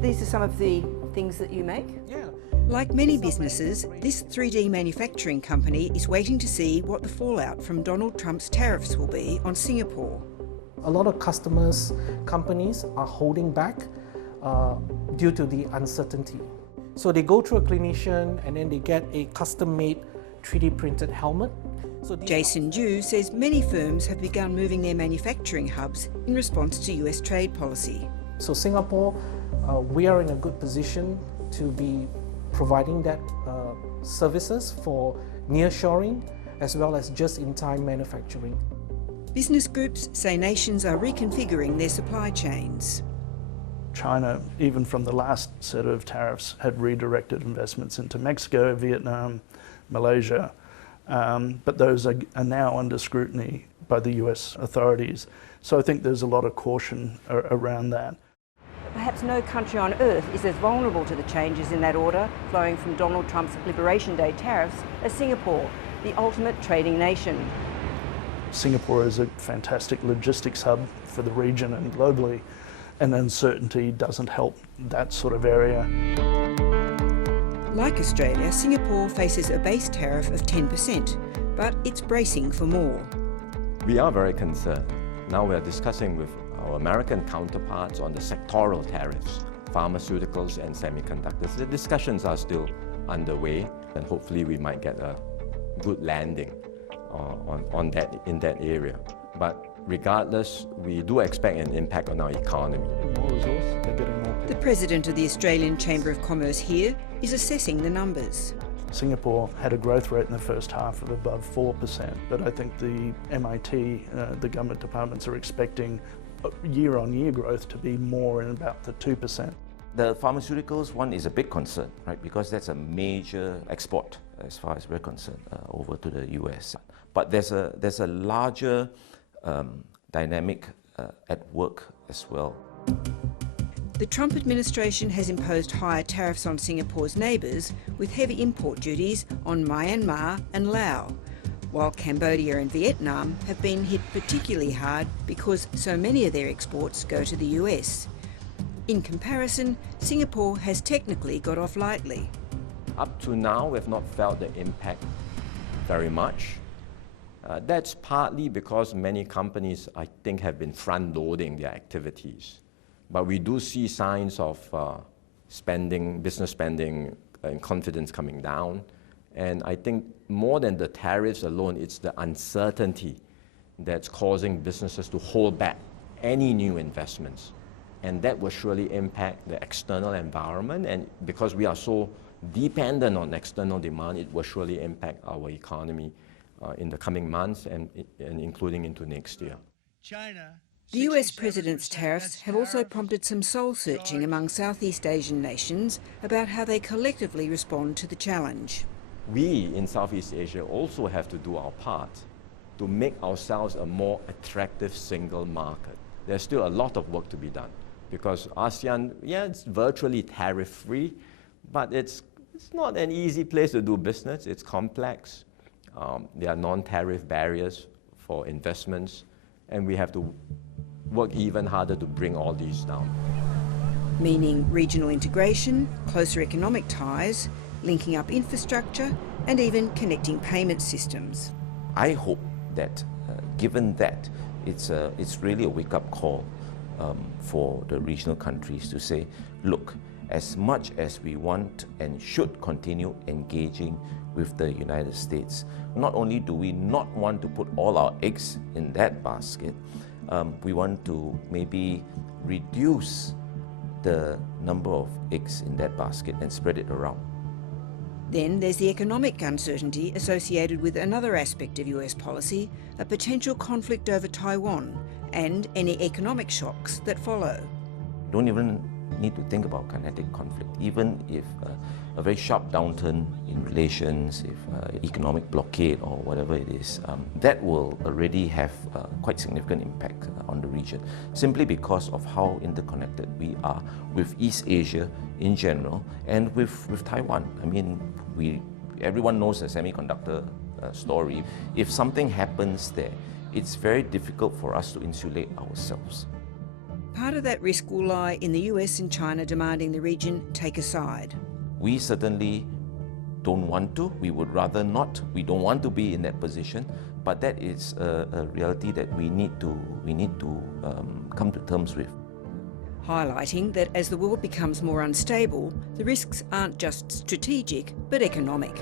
These are some of the things that you make? Yeah. Like many businesses, this 3D manufacturing company is waiting to see what the fallout from Donald Trump's tariffs will be on Singapore. A lot of companies are holding back due to the uncertainty. So they go through a clinician and then they get a custom-made 3D printed helmet. Jason Dew says many firms have begun moving their manufacturing hubs in response to US trade policy. So Singapore, we are in a good position to be providing that services for nearshoring as well as just-in-time manufacturing. Business groups say nations are reconfiguring their supply chains. China, even from the last set of tariffs, had redirected investments into Mexico, Vietnam, Malaysia, but those are now under scrutiny by the US authorities. So I think there's a lot of caution around that. Perhaps no country on earth is as vulnerable to the changes in that order flowing from Donald Trump's Liberation Day tariffs as Singapore, the ultimate trading nation. Singapore is a fantastic logistics hub for the region and globally, and uncertainty doesn't help that sort of area. Like Australia, Singapore faces a base tariff of 10%, but it's bracing for more. We are very concerned. Now we are discussing with our American counterparts on the sectoral tariffs, pharmaceuticals and semiconductors. The discussions are still underway, and hopefully we might get a good landing in that area. But regardless, we do expect an impact on our economy. The president of the Australian Chamber of Commerce here is assessing the numbers. Singapore had a growth rate in the first half of above 4%, but I think the MIT, the government departments are expecting year-on-year growth to be more in about the 2%. The pharmaceuticals one is a big concern, right? Because that's a major export, as far as we're concerned, over to the US. But there's a larger dynamic at work as well. The Trump administration has imposed higher tariffs on Singapore's neighbours, with heavy import duties on Myanmar and Laos, while Cambodia and Vietnam have been hit particularly hard because so many of their exports go to the US. In comparison, Singapore has technically got off lightly. Up to now, we've not felt the impact very much. That's partly because many companies, I think, have been front-loading their activities. But we do see signs of business spending and confidence coming down. And I think more than the tariffs alone, it's the uncertainty that's causing businesses to hold back any new investments. And that will surely impact the external environment. And because we are so dependent on external demand, it will surely impact our economy in the coming months and including into next year. The US president's tariffs have also prompted some soul-searching among Southeast Asian nations about how they collectively respond to the challenge. We in Southeast Asia also have to do our part to make ourselves a more attractive single market. There's still a lot of work to be done because ASEAN, yeah, it's virtually tariff-free, but it's not an easy place to do business. It's complex. There are non-tariff barriers for investments, and we have to work even harder to bring all these down. Meaning regional integration, closer economic ties, linking up infrastructure, and even connecting payment systems. I hope that, given that, it's really a wake-up call for the regional countries to say, look, as much as we want and should continue engaging with the United States, not only do we not want to put all our eggs in that basket, we want to maybe reduce the number of eggs in that basket and spread it around. Then there's the economic uncertainty associated with another aspect of US policy, a potential conflict over Taiwan and any economic shocks that follow. Don't even need to think about kinetic conflict. Even if a very sharp downturn in relations, if economic blockade or whatever it is, that will already have quite significant impact on the region, simply because of how interconnected we are with East Asia in general and with Taiwan. I mean, everyone knows the semiconductor story. If something happens there, it's very difficult for us to insulate ourselves. Part of that risk will lie in the US and China demanding the region take a side. We certainly don't want to. We would rather not. We don't want to be in that position. But that is a reality that we need to come to terms with. Highlighting that as the world becomes more unstable, the risks aren't just strategic but economic.